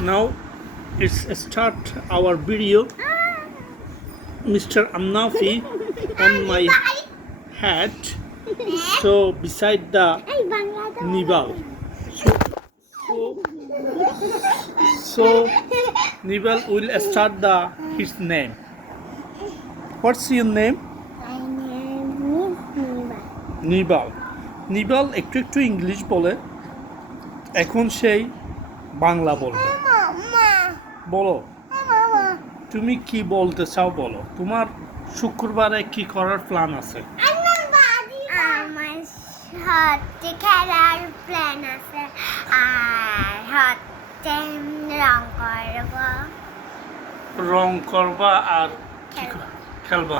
Now it's start our video. Mr. Amnafi on my head. So beside the Nibal. So Nibal will start his name. What's your name? My name is Niva. নিবাল নিবাল একটু একটু English বলে এখন সেই বাংলা বলবে Mama. বলো Mama. তুমি কি বলতে চাও বলো তোমার শুক্রবারে কি করার প্ল্যান আছে আমার হচ্ছে খেলার প্ল্যান আছে আর হচ্ছে রং করব রং করবা আর কি খেলবা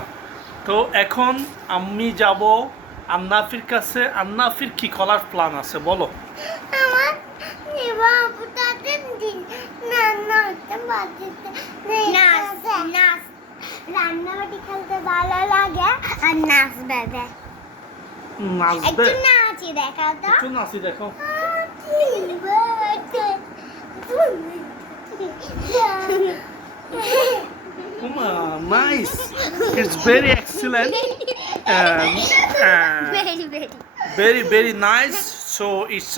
তো এখন আমি যাব আন্নাফির কাছে আন্নাফির কি করার প্ল্যান আছে বলো আমার নিবা তাদের দিন না বাড়িতে নাচ রান্নাবাটি খেলতে ভালো লাগে আর নাচবে নাচবে একটু নাচি দেখাও তো একটু নাচি দেখো Nice. It's very excellent. Very nice. So it's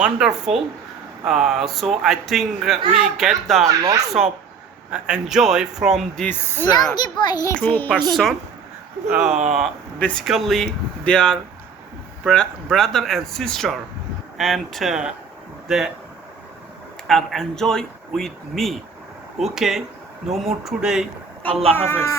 wonderful. So I think we get the lots of enjoy from this two person. Basically, they are brother and sister, and they are enjoy with me. Okay, no more today. Allah Hafiz.